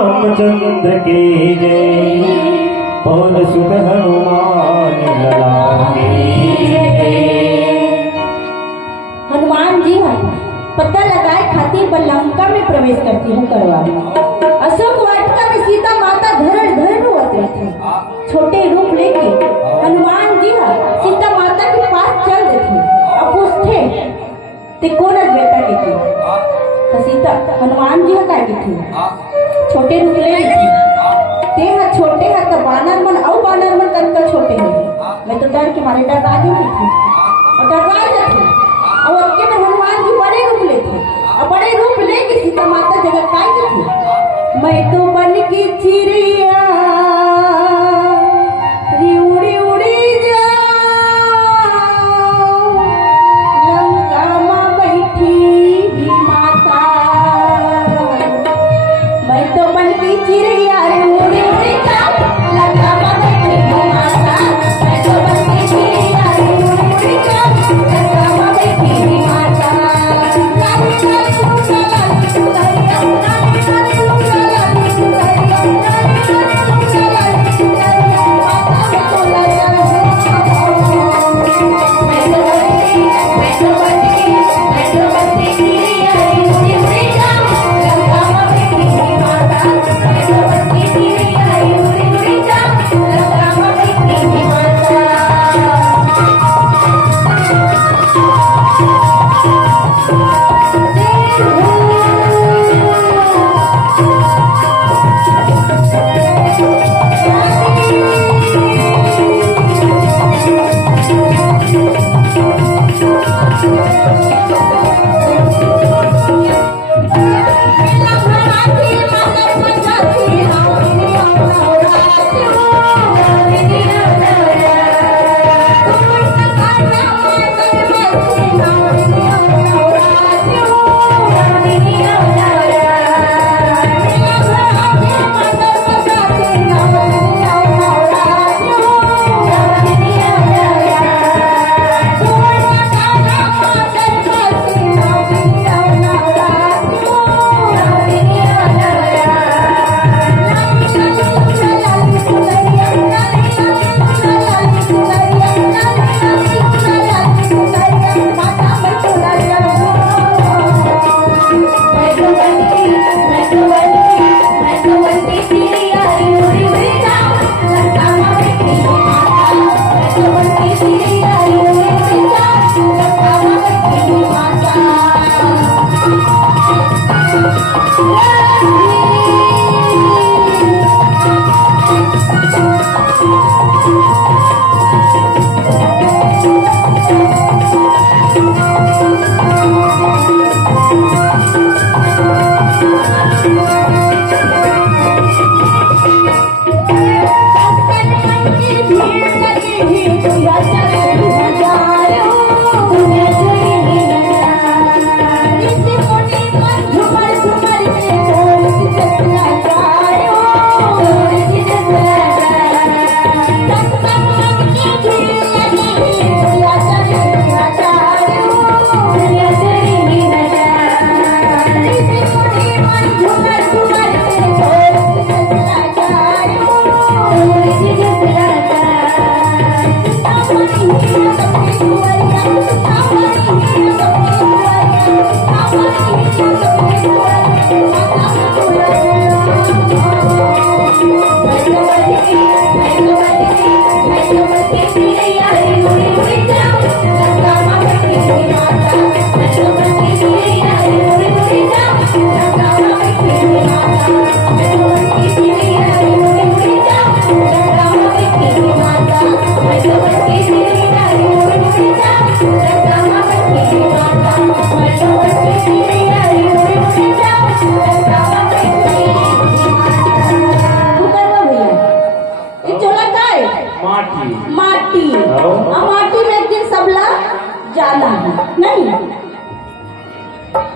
रामचंद्र के जय, पवन सुत हनुमान लला के हनुमान जी हम पता लगाए खातिर लंका में प्रवेश करती हूँ करवा। अशोक वाटिका में सीता माता धरण धरण रोवत रहती, छोटे रूप लेके हनुमान जी सीता माता के पास चल देती और पूछते ते कौन बेटा के थी। सीता हनुमान जी का थी छोटे रूप ले ते छोटे तो बानर मन और बानर मन कर छोटे हैं। मैं तो डर के मारे डरा गई थी और डरा जाती और उसके में हनुमान जी बड़े रूप लेते और बड़े रूप लेके सीता माता जगह काय की थी। मैं तो बन की चिड़िया उड़ी उड़ी जाऊं, लंका में बैठी माता। मैं तो बन की चिड़िया उड़ी उड़ी जाऊं, लंका में बैठी माता। मैं तो बन की चिड़िया उड़ी उड़ी जाऊं, लंका में बैठी माता।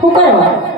હું કરવા